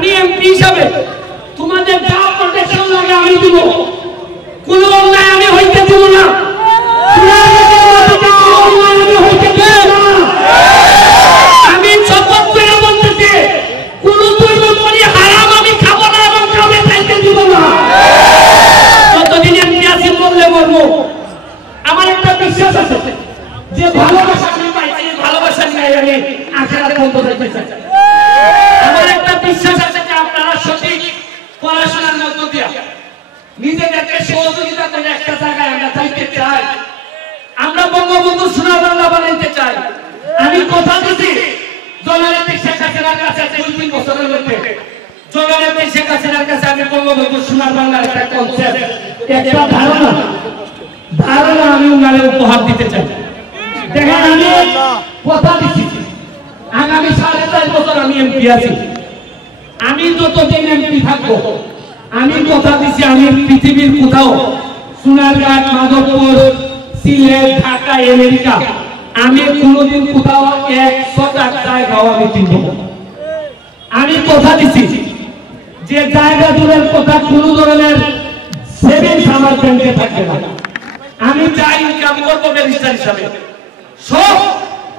আমি এমপি হিসাবে তোমাদের যা প্রোটেকশন লাগে আমি দিব, কোনো অন্যায় আমি হইতে দিব না। আমি শপথ করে বলতেছি কোন দুর্নীতি হারাম আমি খাবো না এবং কাউকে খাইতে দিব না। যতদিন এমপি আছি বললে বলবো। আমার একটা বিশ্বাস আছে যে ভালোবাসা আমি পাইছি, ভালোবাসা নিয়ে আমি আখেরাত পর্যন্ত যেতে চাই। আমার একটা বিশ্বাস আছে যে আপনারা সঠিক পড়াশোনার মধ্য দিয়ে নিজেদেরকে সহযোগিতা করে একটা জায়গায় আমরা যাইতে চাই। আমরা বঙ্গবন্ধু সোনার বাংলা বানাইতে চাই। আমি কথা দিচ্ছি জননেত্রী শেখ হাসিনার কাছে 2-3 বছরের মধ্যে জননেত্রী শেখ হাসিনার কাছে আমি বঙ্গবন্ধু সোনার বাংলার একটা কনসেপ্ট, একটা ধারণা আমি উনারে উপহার দিতে চাই। দেখেন আমি কথা দিচ্ছি আগামী 4.5 বছর আমি এমপি আছি। আমি যতদিন এমপি থাকবো আমি কথা দিচ্ছি আমি পৃথিবীর কোথাও সোনারঘাট, মাধবপুর, সিলেট, ঢাকা, আমেরিকা আমি কোনোদিন কোথাও 100 টাকায় খাওয়া আমি কিনব। আমি কথা দিচ্ছি যে জায়গা দূরের কথা কোনো ধরনের সেভিংস আমার ব্যাংকে থাকবে না। আমি যা ইনকাম করবো ব্যারিস্টার হিসাবে সব